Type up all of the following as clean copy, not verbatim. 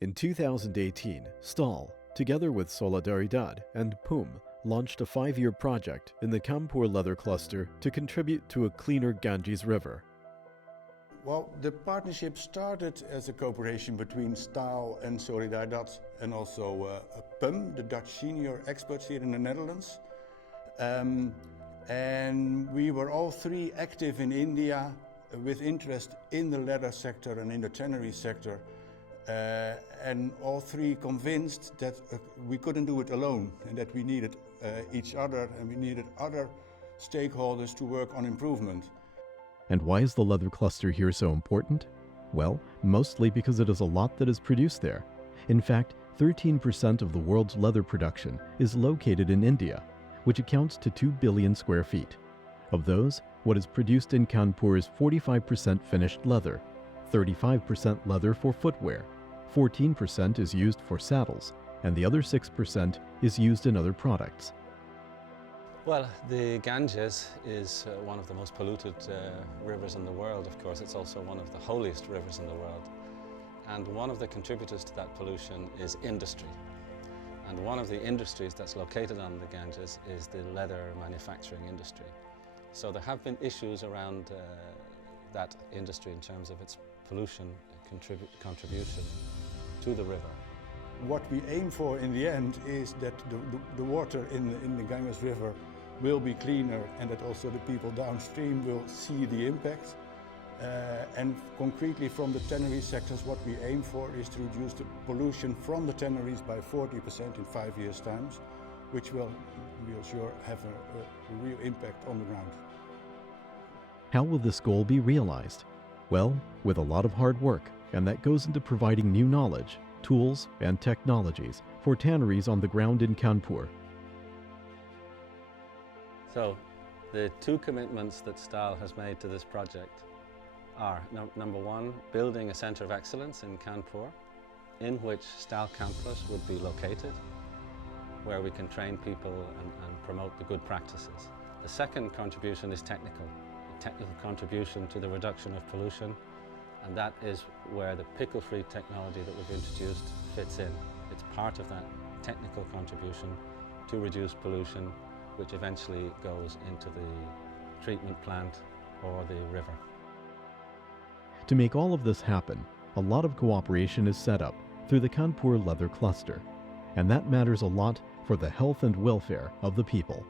In 2018, Stahl, together with Solidaridad and PUM, launched a 5-year project in the Kanpur Leather Cluster to contribute to a cleaner Ganges River. Well, the partnership started as a cooperation between Stahl and Solidaridad and also PUM, the Dutch senior experts here in the Netherlands. And we were all three active in India with interest in the leather sector and in the tannery sector. And all three convinced that we couldn't do it alone and that we needed each other and we needed other stakeholders to work on improvement. And why is the leather cluster here so important? Well, mostly because it is a lot that is produced there. In fact, 13% of the world's leather production is located in India, which accounts to 2 billion square feet. Of those, what is produced in Kanpur is 45% finished leather, 35% leather for footwear, 14% is used for saddles, and the other 6% is used in other products. Well, the Ganges is one of the most polluted rivers in the world, of course. It's also one of the holiest rivers in the world. And one of the contributors to that pollution is industry. And one of the industries that's located on the Ganges is the leather manufacturing industry. So there have been issues around that industry in terms of its pollution contribution to the river. What we aim for in the end is that the water in the Ganges River will be cleaner and that also the people downstream will see the impact. And concretely from the tannery sectors, what we aim for is to reduce the pollution from the tanneries by 40% in 5 years' time, which will, we are sure, have a real impact on the ground. How will this goal be realized? Well, with a lot of hard work, and that goes into providing new knowledge, tools, and technologies for tanneries on the ground in Kanpur. So, the two commitments that Stahl has made to this project are, number one, building a centre of excellence in Kanpur, in which Stahl campus would be located, where we can train people and promote the good practices. The second contribution is technical contribution to the reduction of pollution, and that is where the pickle-free technology that we've introduced fits in. It's part of that technical contribution to reduce pollution, which eventually goes into the treatment plant or the river. To make all of this happen, a lot of cooperation is set up through the Kanpur Leather Cluster, and that matters a lot for the health and welfare of the people.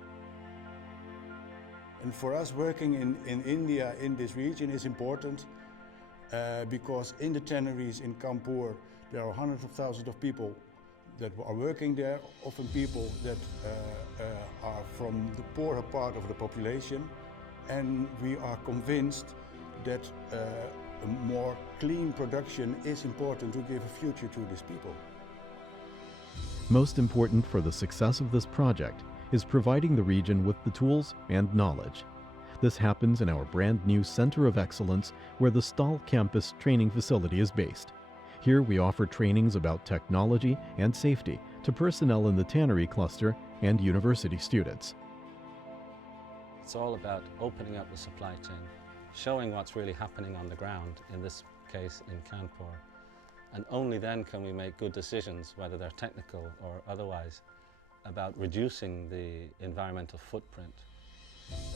And for us working in India, in this region, is important because in the tanneries in Kanpur, there are hundreds of thousands of people that are working there, often people that are from the poorer part of the population. And we are convinced that a more clean production is important to give a future to these people. Most important for the success of this project is providing the region with the tools and knowledge. This happens in our brand new Center of Excellence where the Stahl Campus training facility is based. Here we offer trainings about technology and safety to personnel in the tannery cluster and university students. It's all about opening up the supply chain, showing what's really happening on the ground, in this case in Kanpur. And only then can we make good decisions, whether they're technical or otherwise, about reducing the environmental footprint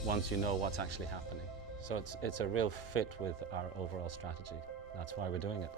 once you know what's actually happening. So it's a real fit with our overall strategy. That's why we're doing it.